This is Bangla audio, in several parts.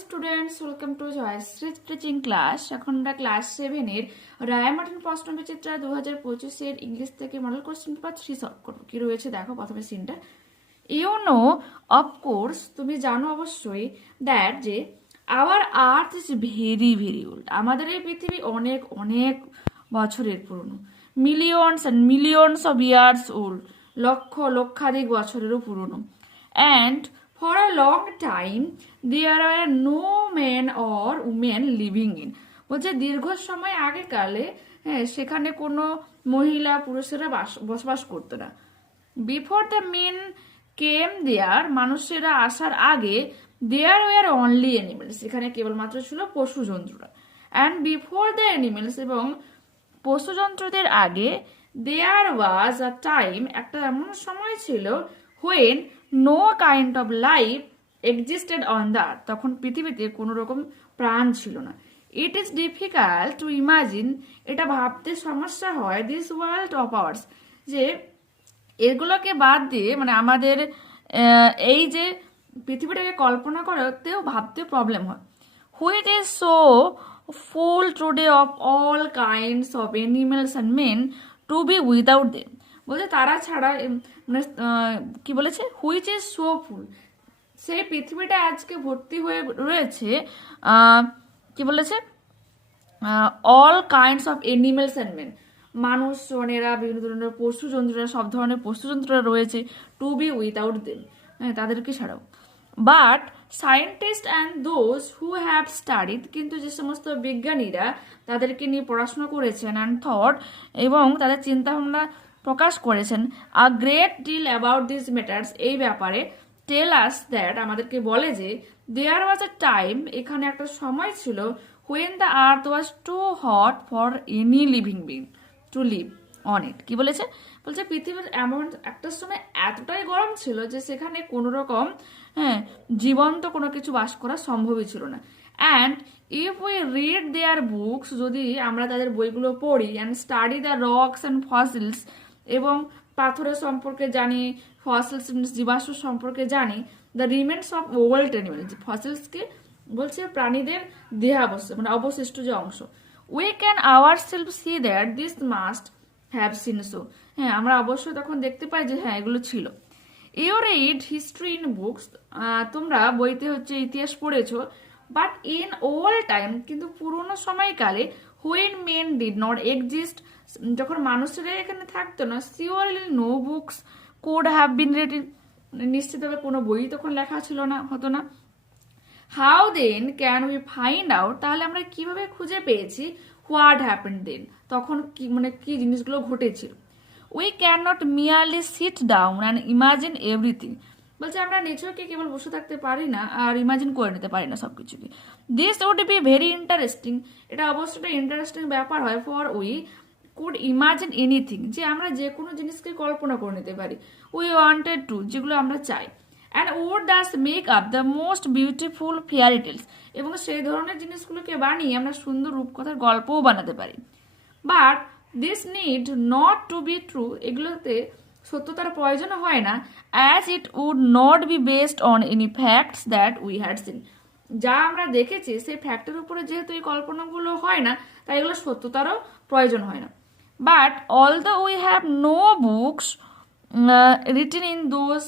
Students, welcome to Jayashree teaching class. এখন আমরা ক্লাস 7 এর মার্টিন প্রশ্ন বিচিত্রা 2025 ইংলিশ থেকে মডেল কোশ্চেন পেপার 3 সলভ করবো। কি রয়েছে দেখো প্রথমে সিনটা। ইউ নো, অফকোর্স তুমি জানো অবশ্যই, দ্যাট যে our earth is very very old. আমাদের এই পৃথিবী অনেক অনেক বছরের পুরনো। Millions and millions of years old, লক্ষ লক্ষাধিক বছরেরও পুরনো। And for a long time there were no men or women living in, বলছে দীর্ঘ সময় আগেকালে সেখানে কোনো মহিলা পুরুষেরা বসবাস করতো না। বিফোর দ্য মেন কেম দেয়ার, মানুষেরা আসার আগে দেয়ার ওয়ার অনলি অ্যানিমেলস, এখানে কেবলমাত্র ছিল পশু জন্তুরা। অ্যান্ড বিফোর দ্য অ্যানিমেলস, এবং পশু জন্তুদের আগে দেয়ার ওয়াজ আ টাইম, একটা এমন সময় ছিল when no kind of life existed on the earth, তখন পৃথিবীতে কোনো রকম প্রাণ ছিল না। It is difficult to imagine, এটা ভাবতে সমস্যা হয়, দিস ওয়ার্ল্ড অফ আওয়ার্স, যে এগুলোকে বাদ দিয়ে মানে আমাদের এই যে পৃথিবীটাকে কল্পনা করতেও ভাবতেও প্রবলেম হয়। Which is so full today of all kinds of animals and men to be without them, বলছে তারা ছাড়া মানে কি বলেছে, হুইচ ইজ সো ফুল, সেই পৃথিবীটা আজকে ভর্তি হয়ে রয়েছে কি বলেছে, all kinds of animals and men, মানুষ জনেরা, বিভিন্ন ধরনের পশু জন্তুরা, সব ধরনের পশু জন্তুরা রয়েছে, টু বি উইদাউট দেম, তাদেরকে ছাড়াও। But scientist and those who have studied, কিন্তু যে সমস্ত বিজ্ঞানীরা তাদেরকে নিয়ে পড়াশোনা করেছেন, অ্যান্ড থট, এবং তাদের চিন্তাভাবনা প্রকাশ করেছেন, a great deal about this matters, এই ব্যাপারে, টেল আস দ্যাট, আমাদেরকে বলে যে দেয়ার ওয়াজ আ টাইম, এখানে একটা সময় ছিল, when the earth was too hot for any living being to live on it. কি বলেছে, বলছে পৃথিবীর এমন একটা সময় এতটাই গরম ছিল যে সেখানে কোনো রকম জীবন্ত কোনো কিছু বাস করা সম্ভবই ছিল না। And if we read their books, যদি আমরা তাদের বইগুলো পড়ি, and study the rocks and fossils, এবং পাথরের সম্পর্কে জানি, ফসিলস জীবাশ্ম সম্পর্কে জানি, the remains of old animal, ফসিলসকে বলছে প্রাণীদের দেহাবশেষ মানে অবশিষ্ট যে অংশ, we can our self see that this must have seen so, আমরা অবশ্যই তখন দেখতে পাই যে এগুলো ছিল। You read history in books, তোমরা বইতে ইতিহাস পড়েছো, বাট ইন ওল্ড টাইম, কিন্তু পুরোনো সময়কালে, when men did not exist, যখন মানুষেরা এখানে থাকতো না, surely no books could have been written, নিশ্চিতভাবে কোনো বই তখন লেখা ছিল না, হতো না। How then can we find out, তাহলে আমরা কিভাবে খুঁজে পেয়েছি, হোয়াট হ্যাপেন্ড দেন, তখন কি মানে কি জিনিসগুলো ঘটেছিল। We can not merely sit down and imagine everything, বলছে আমরা নিচকে কেবল বসে থাকতে পারি না আর ইমাজিন করে নিতে পারি না সবকিছুকে। This would be very interesting, এটা অবশ্যই ইন্টারেস্টিং ব্যাপার হয়, for we could imagine anything, যে আমরা যে কোনো জিনিসকে কল্পনা করে নিতে পারি, উই ওয়ান্টেড টু, যেগুলো আমরা চাই। And would thus make up the most beautiful fairy tales, এবং সেই ধরনের জিনিসগুলোকে বানিয়ে আমরা সুন্দর রূপকথার গল্পও বানাতে পারি। But this need not to be true, এগুলোতে সত্যতার প্রয়োজন হয় না, as it would not be based on any facts that we had seen, যা আমরা দেখেছি সেই ফ্যাক্টের উপরে যেহেতু এই কল্পনাগুলো হয় না, তাই এগুলো সত্যতারও প্রয়োজন হয় না। But although we have no books written in those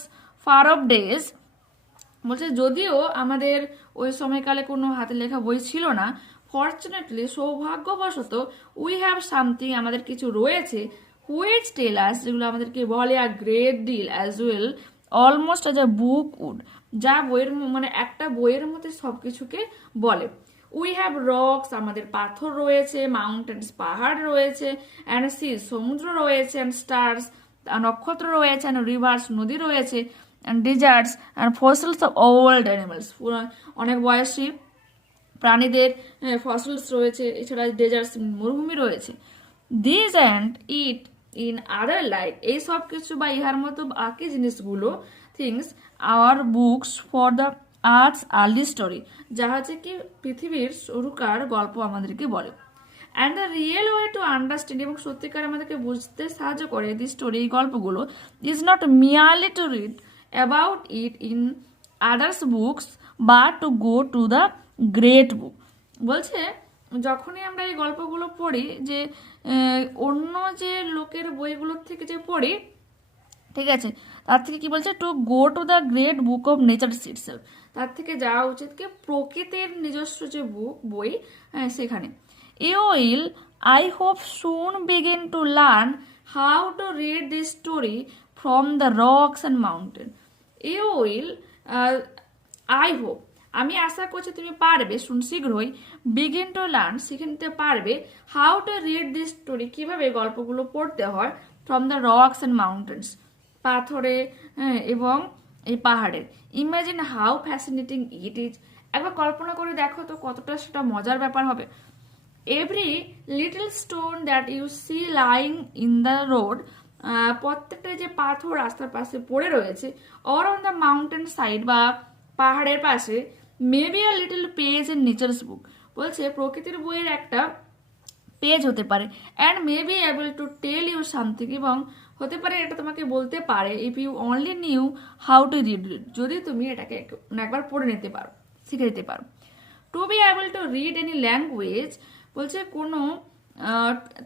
far off days, বলছে যদিও আমাদের ওই সময়কালে কোনো হাতে লেখা বই ছিল না, ফর্চুনেটলি সৌভাগ্যবশত উই হ্যাভ সামথিং, আমাদের কিছু রয়েছে, হুইচ টেল আস, যেগুলো আমাদেরকে বলে a great deal as well almost as a book would, যা বইয়ের মানে একটা বইয়ের মধ্যে সব কিছুকে বলে। উই হ্যাভ রকস, আমাদের পাথর রয়েছে, মাউন্টেন্স পাহাড় রয়েছে, অ্যান্ড সি সমুদ্র রয়েছে, অ্যান্ড স্টার্স নক্ষত্র রয়েছে, অ্যান্ড রিভার্স নদী রয়েছে, and deserts and fossils of old animals, অনেক বয়সী প্রাণীদের ফসিলস রয়েছে, এছাড়া ডেজার্টস মরুভূমি রয়েছে। This and it in other life, এই সব কিছু বা ইহার মতো বাকি জিনিসগুলো, things hour books for the earths early story, যা হচ্ছে কি পৃথিবীর শুরুকার গল্প আমাদেরকে বলে। And the real way to understand, এবং সত্যিকার আমাদেরকে বুঝতে সাহায্য করে দি স্টোরি, এই গল্পগুলো, is not merely to read about it in others books বা to go to the great book. বলছে যখনই আমরা এই গল্পগুলো পড়ি, যে অন্য যে লোকের বইগুলোর থেকে যে পড়ি, ঠিক আছে, তার থেকে কি বলছে, two go to the great book of nature itself, তার থেকে যাওয়া উচিত কি প্রকৃতির নিজস্ব যে বই, সেখানে। You will, I hope, soon begin to learn how to read this story from the rocks and mountain. You will, I hope, আমি আশা করছি তুমি পারবে, শুন শীঘ্রই, বিগিন টু লার্ন, শিখে নিতে পারবে, how to read this story, কিভাবে গল্পগুলো পড়তে হয়, from the rocks and mountains, পাথরে এবং এই পাহাড়ের। Imagine how fascinating it is, একবার কল্পনা করে দেখো তো কতটা সেটা মজার ব্যাপার হবে। Every little stone that you see lying in the road, প্রত্যেকটা যে পাথর রাস্তার পাশে পড়ে রয়েছে, or on the mountain side, বা পাহাড়ের পাশে, maybe a little page in nature's book, বলছে প্রকৃতির বইয়ের একটা পেজ হতে পারে, and may be able to tell you something, এবং হতে পারে এটা তোমাকে বলতে পারে, if you only knew how to read it, যদি তুমি এটাকে একবার পড়ে নিতে পারো, শিখে নিতে পারো। To be able to read any language, বলছে কোনো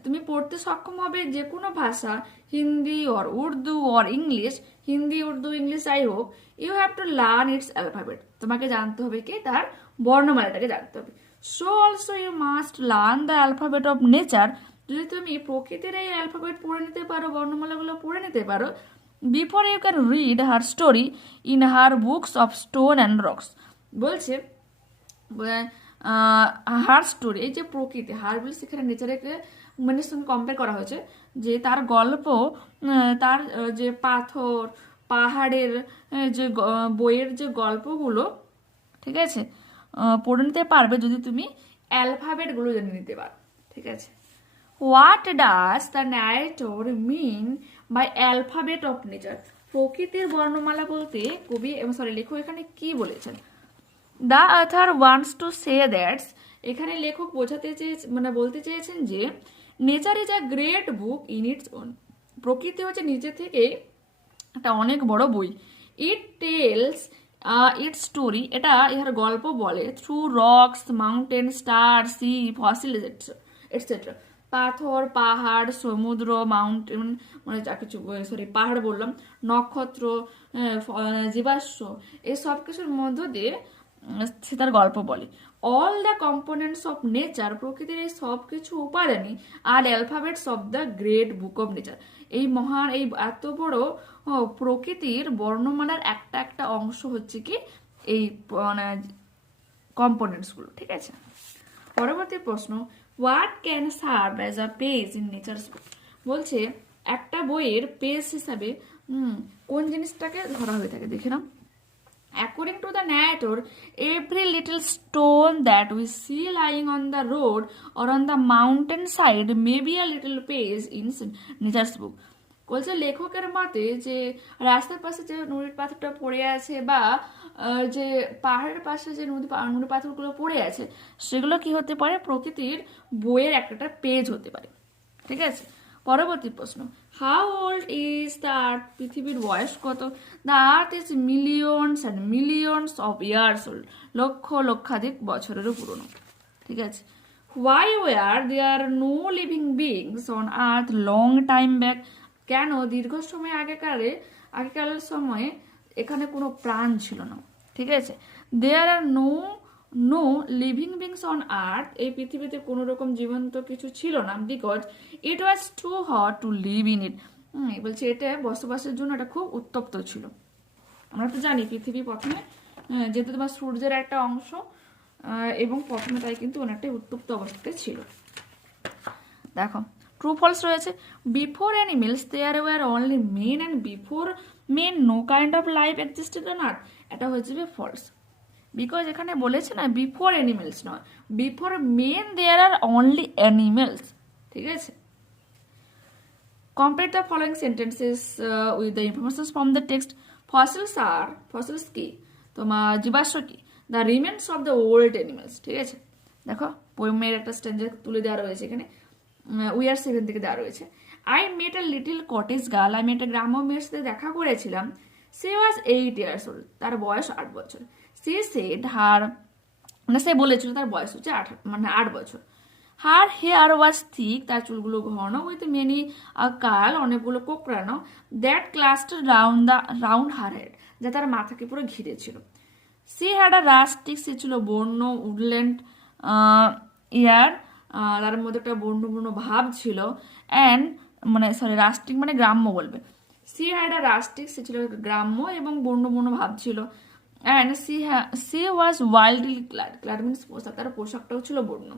তুমি পড়তে সক্ষম হবে যে কোনো ভাষা, Hindi or Urdu or English, Hindi Urdu English যাই হোক, you have to learn its alphabet, তোমাকে জানতে হবে কি তার বর্ণমালাটাকে জানতে হবে। So also you must learn the alphabet of nature, যদি তুমি প্রকৃতির এই অ্যালফাবেট পড়ে নিতে পারো, বর্ণমালাগুলো পড়ে নিতে পারো, before you can read her story in her books of stone and rocks, বলছে হার স্টোরি, এই যে প্রকৃতি, হার বলছে সেখানে নেচারকে মানে সঙ্গে কম্পেয়ার করা হয়েছে, যে তার গল্প, তার যে পাথর পাহাড়ের যে বইয়ের যে গল্পগুলো, ঠিক আছে, পড়ে নিতে পারবে যদি তুমি অ্যালফাবেটগুলো জেনে নিতে পারো, ঠিক আছে। What does the narrator mean by alphabet of nature, প্রকৃতির বর্ণমালা বলতে কবি লেখক এখানে কি বলেছেন। The author wants to say that's, এখানে লেখক বোঝাতে বলতে চেয়েছেন যে nature is a great book in its own, প্রকৃতি হচ্ছে নিজে থেকে একটা অনেক বড় বই। ইট টেলস ইটস স্টোরি, এটা ইহার গল্প বলে, through rocks, mountain, star, sea, fossil etcetera, পাথর, পাহাড়, সমুদ্র, মাউন্টেন, মানে যা কিছু পাহাড় বললাম, নক্ষত্র, জীবাশ্ম, এই সব কিছুর মধ্য দিয়ে সে তার গল্প বলে। All the components of nature, প্রকৃতির এই সব কিছু উপাদানই, আর alphabets of the great book of nature, এই মহান, এই এত বড় প্রকৃতির বর্ণমালার একটা একটা অংশ হচ্ছে কি এই কম্পোনেন্টসগুলো, ঠিক আছে। পরবর্তী প্রশ্ন, what can serve as a page in nature's book, বলছে একটা বইয়ের পেজ হিসাবে কোন জিনিসটাকে ধরা হয়ে থাকে, দেখে নাও। According to the narrator, every little stone that we see lying on the road or on the mountain side may be a little page in nature's book. বলছে লেখকের মতে যে রাস্তার পাশে যে নুড়ির পাথরটা পড়ে আছে, বা যে পাহাড়ের পাশে যে নুড়ি পাথরগুলো পড়ে আছে, সেগুলো কি হতে পারে, প্রকৃতির বইয়ের একটা পেজ হতে পারে, ঠিক আছে। পরবর্তী প্রশ্ন, how old is the earth, পৃথিবীর বয়স কত। The earth is millions and millions of years old, লক্ষ লক্ষাধিক বছরেরও পুরনো, ঠিক আছে। Why were there no living beings on earth long time back, কেন দীর্ঘ সময় আগেকালের সময়ে এখানে কোনো প্রাণ ছিল না, ঠিক আছে। There are no living beings on earth, এই পৃথিবীতে কোনো রকম জীবন্ত কিছু ছিল না, because it was too hot to live in it, বলছে এটা বসবাসের জন্য এটা খুব উত্তপ্ত ছিল। আমরা তো জানি পৃথিবী প্রথমে যেহেতু তোমার সূর্যের একটা অংশ, এবং প্রথমে তাই কিন্তু অনেকটাই উত্তপ্ত অবস্থাতে ছিল। দেখো ট্রু ফলস রয়েছে, before animals there were only men, and before men no kind of life existed on earth, এটা হচ্ছে ফলস, বিকজ এখানে বলেছে না বিফোর অ্যানিমেলস নয়, before men there are only animals, ঠিক আছে। Complete the following sentences with the information from the text. Fossils কি, তোমার জীবাশ্ম কি, the remains of the old animals, ঠিক আছে। দেখো পোয়েমের একটা স্ট্যান্ডার তুলে দেওয়া রয়েছে এখানে, উইয়ার 7 থেকে দেওয়া রয়েছে। I met a little cottage girl, আমি একটা গ্রাম্য মেয়ের সাথে দেখা করেছিলাম। সে ওয়াজ 8 years old, তার বয়স 8 বছর। সে সেড হার, মানে সে বলেছিল তার বয়স হচ্ছে 8 বছর। হার হেয়ার ওয়াজ থিক, তার চুলগুলো ঘন, উইথ মেনি কার্ল, অনেকগুলো কোকড়ানো, that cluster round her head, যা তার মাথাকে পুরো ঘিরেছিল। সি হ্যাড আ রাস্টিক, সে ছিল বন্য উডল্যান্ড ইয়ার, তার মধ্যে একটা বন্য বন্য ভাব ছিল। অ্যান্ড মানে সরি রাস্টিক মানে গ্রাম্য বলবে। সি হ্যাড আ রাস্টিক, সে ছিল গ্রাম্য এবং বন্য বন্য ভাব ছিল। And C was wildly clad means পোশাক, তার পোশাকটাও ছিল বন্য।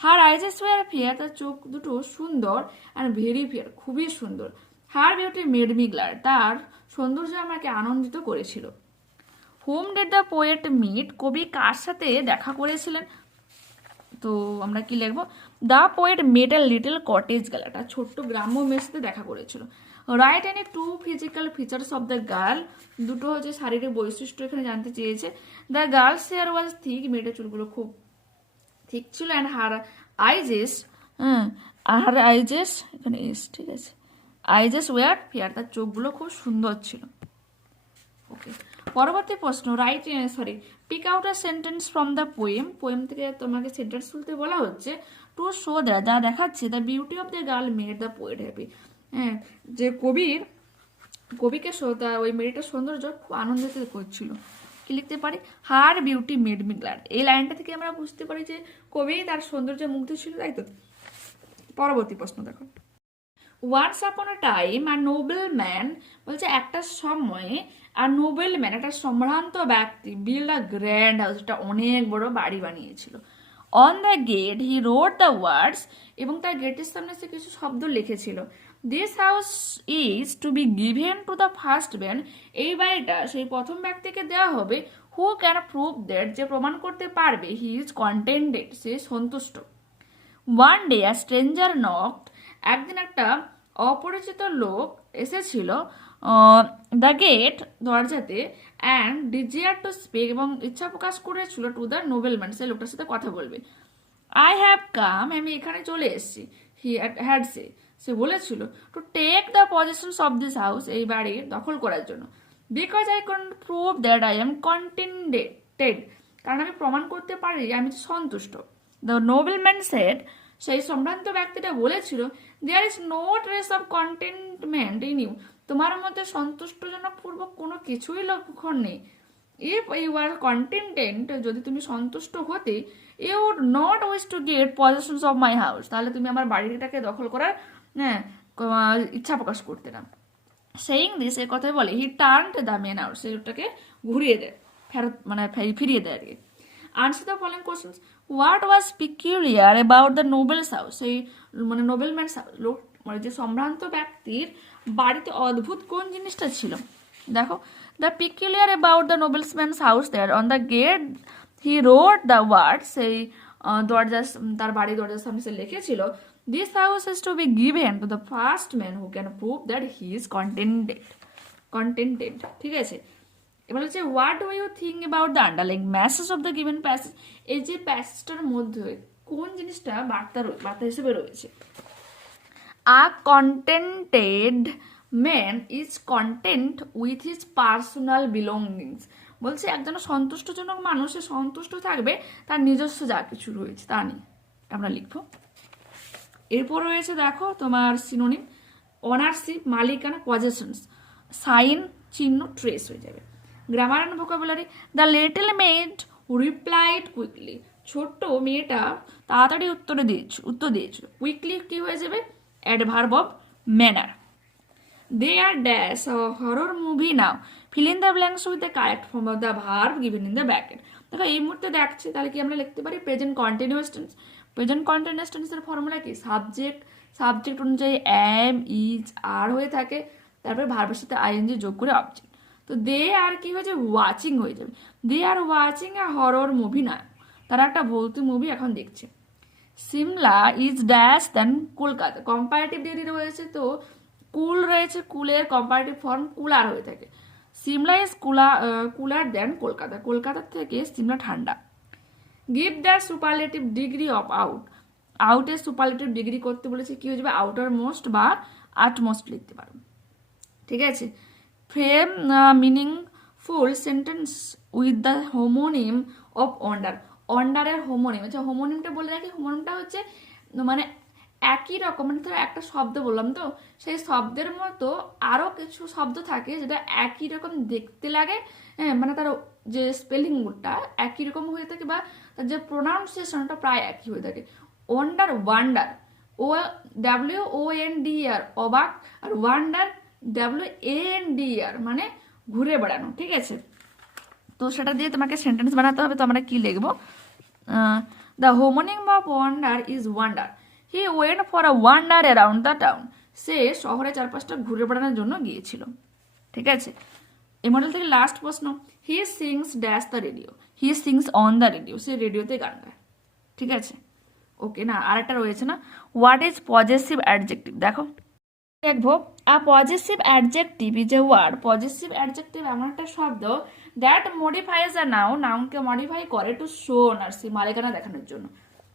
হার আইজেস ওয়ার ফেয়ার, তার চোখ দুটো সুন্দর, অ্যান্ড ভেরি ফেয়ার, খুবই সুন্দর। Her beauty made me glad, তার সৌন্দর্য আমাকে আনন্দিত করেছিল। Whom did the poet meet, কবি কার সাথে দেখা করেছিলেন? তো আমরা কি লিখবো? The poet met a little cottage girl, একটা ছোট্ট গ্রাম্য মেয়ের সাথে দেখা করেছিল। Write any 2 physical features of the girl, দুটো হচ্ছে শারীরিক বৈশিষ্ট্য এখানে জানতে চেয়েছে। The girl's hair was thick, মেয়েটার চুলগুলো খুব ঠিক ছিল। অ্যান্ড হার আইজেস, এখানে এস, ঠিক আছে, আইজেস ওয়ার ফেয়ার, তার চোখগুলো খুব সুন্দর ছিল। ওকে, পরবর্তী প্রশ্ন, pick out a sentence from the poem থেকে তোমাকে সেন্টেন্স তুলতে বলা হচ্ছে। টু শো দ্যাট, যা দেখাচ্ছে the beauty of the girl made the poet happy, হ্যাঁ, যে কবিকে ওই মেয়েটার সৌন্দর্য খুব আনন্দিত করছিল। কি লিখতে পারি? হার বিউটি মেড মি গ্ল্যাড। এই লাইনটা থেকে আমরা বুঝতে পারি যে কবি তার সৌন্দর্যে মুগ্ধ ছিল, তাই তো। পরবর্তী প্রশ্ন দেখো, ওয়ান্স আপন আ টাইম আর নোবেল ম্যান, বলছে একটা সময়ে আর নোবেল ম্যান, একটা সম্ভ্রান্ত ব্যক্তি, বিল্ড আ গ্র্যান্ড হাউস, একটা অনেক বড় বাড়ি বানিয়েছিল। On the gate he wrote the words, এবং তার গেটের সামনে সে কিছু শব্দ লিখেছিল। This house is to be given to the first man, এই বাড়িটা সেই প্রথম ব্যক্তিকে দেওয়া হবে। হু ক্যান প্রুভ দ্যাট, যে প্রমাণ করতে পারবে, হি ইজ কন্টেন্টেড, সে সন্তুষ্ট। One day a stranger knocked, একদিন একটা অপরিচিত লোক এসেছিল দ্য গেট, দরজাতে, অ্যান্ড ডিজিয়ার টু স্পিক, এবং ইচ্ছা প্রকাশ করেছিল, টু দ্য নোবেলম্যান, সে লোকটার সাথে কথা বলবে। আই হ্যাভ কাম, আমি এখানে চলে এসেছি। হি হ্যাড সে বলেছিল, to take the positions of this house, এই বাড়ির দখল করার জন্য। Because I can prove that I am contented, কারণ আমি প্রমাণ করতে পারি যে আমি সন্তুষ্ট। দ্য নোবেলম্যান সেড, সেই সম্ভ্রান্ত ব্যক্তিটা বলেছিল, there is no trace of contentment in you, তোমার মধ্যে সন্তুষ্টজনক পূর্বক কোনো কিছুই লক্ষণ নেই। ইফ ইউ আর কন্টেন্টেড, যদি তুমি সন্তুষ্ট হতে, you would not wish to get positions of my house, তাহলে তুমি আমার বাড়িটাকে দখল করার ইচ্ছা প্রকাশ করতে না। সেইং দিস, এই কথাই বলে, he turn the men house, সেই লোকটাকে ঘুরিয়ে দেয়, ফেরত মানে ফিরিয়ে দেয় আর কি। Answer the following questions, what was peculiar about the novels house, সেই মানে নোবেলম্যান লোক মানে যে সম্ভ্রান্ত ব্যক্তির বাড়িতে অদ্ভুত কোন জিনিসটা ছিল? দেখো, the peculiar about the nobleman's house there on the gate he wrote the word, সেই তার বাড়ি দরজার সামনে সে লিখেছিল, this house is to be given to the first man who can prove that he is contented. ঠিক আছে, এবার হচ্ছে what do you think about the underlying message of the given passage, এই যে প্যাসেজটার মধ্যে কোন জিনিসটা বার্তা হিসেবে রয়েছে? A contented man is content with his personal belongings, বলছে একজন সন্তুষ্টজনক মানুষ, সে সন্তুষ্ট থাকবে তার নিজস্ব যা কিছু রয়েছে তা নিয়ে। আমরা লিখবো। এরপর রয়েছে দেখো তোমার সিনোনিম, অনারশিপ, মালিকানা, পজেশনস, সাইন, চিহ্ন, ট্রেস হয়ে যাবে। Grammar and vocabulary, the little maid replied quickly, ছোট্ট মেয়েটা তাড়াতাড়ি উত্তর দিয়েছিল। কুইকলি কি হয়ে যাবে? Adverb of manner. They are dash horror movie now, fill in the blanks with the correct form of the verb given in the bracket. দেখো এই মুহূর্তে দেখছি, তাহলে কি আমরা লিখতে পারি? Present continuous tense. Present continuous টেন্সের ফর্মুলা কি? সাবজেক্ট অনুযায়ী অ্যাম, ইজ, আর হয়ে থাকে, তারপরে ভার্বের সাথে আইএনজি যোগ করে অবজেক্ট। তো দে আর কি হয়ে যাবে? ওয়াচিং হয়ে যাবে। They are watching a horror movie না, তারা একটা ভৌতিক মুভি এখন দেখছে। Shimla is dash then Kolkata, comparative degree রয়েছে, তো কুল রয়েছে, কুলের কম্পারেটিভ ফর্ম কুলার হয়ে থাকে। সিমলা ইজ কুলার দেন কলকাতা, কলকাতার থেকে সিমলা ঠান্ডা। Give the superlative degree of আউটের সুপারলেটিভ ডিগ্রি করতে বলেছে, কি হয়ে যাবে? আউটার মোস্ট বা আটমোস্ট লিখতে পারো। ঠিক আছে, frame meaningful sentence with the homonym of wonder. ওয়ান্ডারের হোমোনিম, আচ্ছা হোমোনিমটা বলে রাখি, হোমোনিমটা হচ্ছে মানে একই রকম, মানে ধরো একটা শব্দ বললাম তো, সেই শব্দের মতো আরও কিছু শব্দ থাকে যেটা একই রকম দেখতে লাগে, হ্যাঁ মানে তার যে স্পেলিংটা একই রকম হয়ে থাকে বা তার যে প্রোনাউন্সিয়েশনটা প্রায় একই হয়ে থাকে। ওয়ান্ডার, ওয়ান্ডার WONDER অবাক, আর ওয়ান্ডার WANDER মানে ঘুরে বেড়ানো, ঠিক আছে। তো সেটা দিয়ে তোমাকে সেন্টেন্স বানাতে হবে। তো আমরা কি লিখবো? The homonym of wonder is wander, he went for a wander around the town, সে শহরে চারপাশটা ঘুরে বেড়ানোর জন্য গিয়েছিল, ঠিক আছে। এই মডেল থেকে লাস্ট প্রশ্ন, he sings dash the radio, he sings on the radio, সে রেডিওতে গান গায়, ঠিক আছে। ওকে, না আরেকটা রয়েছে না, হোয়াট ইজ পজেসিভ অ্যাডজেক্টিভ, দেখো দেখবো a possessive adjective is a word, possessive adjective এমন একটা শব্দ দ্যাট মডিফাইজ আ নাউন, নাউনকে মডিফাই করে টু শো নার্সি, মালিকানা দেখানোর জন্য।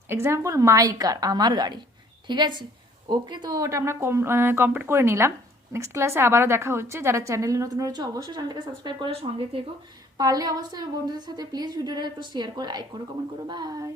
এক্সাম্পল মাই কার, আমার গাড়ি, ঠিক আছে। ওকে, তো ওটা আমরা কমপ্লিট করে নিলাম। নেক্সট ক্লাসে আবারও দেখা হচ্ছে। যারা চ্যানেলে নতুন রয়েছে অবশ্যই চ্যানেলটাকে সাবস্ক্রাইব করে সঙ্গে থেকো, পারলে অবশ্যই বন্ধুদের সাথে প্লিজ ভিডিওটা একটু শেয়ার করে লাইক করো, কমেন্ট করো। বাই।